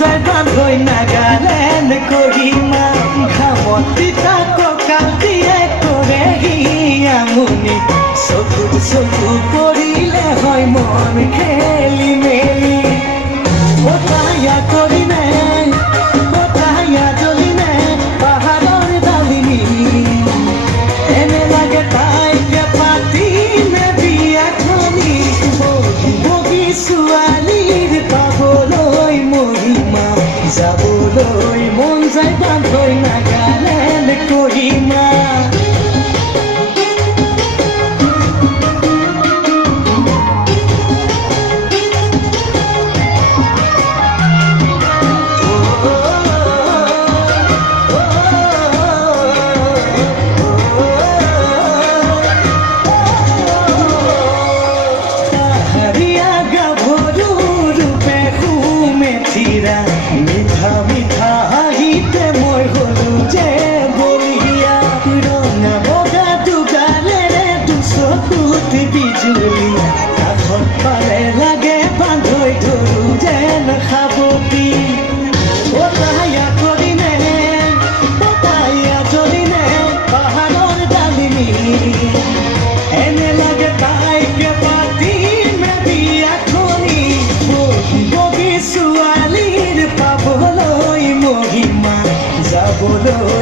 যায় বান্ধৈ নাগালেণ্ড কহিমা ঘামত তিতা কঁকাল দিয়ে কৰেহি আমনি চকুত চকু পৰিলে হয় মন খেলি মেলি বতায়া কৰিনে বতায়া জ্বলিনে পাহাৰৰ ডালিমি এনে লাগে তাইকে পাতিমে বিয়াখনি বগী বগী ছোৱালীৰ পাবলৈ মহিমা যাবলৈ মন যায় বান্ধৈ নাগালেণ্ড কহিমা মিঠা মিঠা হাঁহিতে মই হলো যে বলিয়া ৰঙা বগা দুগালেৰে দুচকুত বিজুলি কাষত পালে লাগে বান্ধৈ ধৰো যেন সাৱটি বতায়া কৰিনে বতায়া জ্বলিনে পাহাৰৰ ডালিমি এনে লাগে তাইকে পাতিমে বিয়াখনি বগী বগী ছোৱালীৰ পাবলৈ মহিমা যাবলৈ